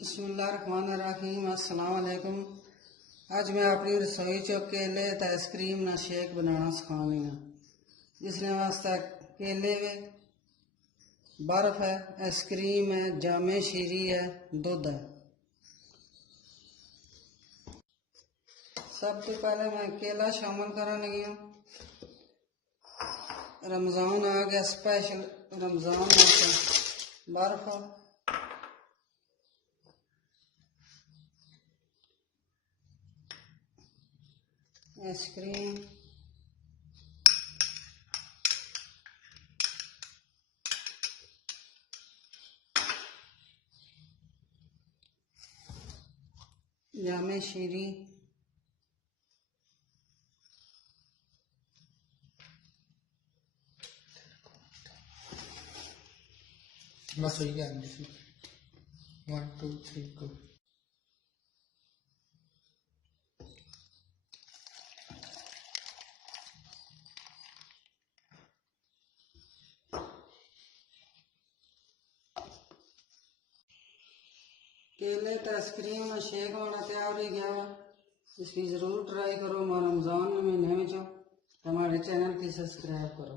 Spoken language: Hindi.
बिस्मिल्लाहिर्रहमानिर्रहीम। अस्सलाम वालेकुम। आज मैं अपनी रसोई चो केले ते आइसक्रीम ना शेक बनाना सिखानी है। जिसने वास्ते केले वे, बर्फ है, आइसक्रीम है, जामे शीरी है, दूध है। सब तो पहले मैं केला शामिल करने लगी हूँ। रमज़ान आ गया, स्पेशल रमज़ान में बर्फ, आइसक्रीम, जामे शीरी, बस वही क्या 1 2 3 go। केले तो आइसक्रीम में शेक होना तैयार हो गया हुआ। इसकी ज़रूर ट्राई करो। रमज़ान महीने में जो हमारे चैनल की सब्सक्राइब करो।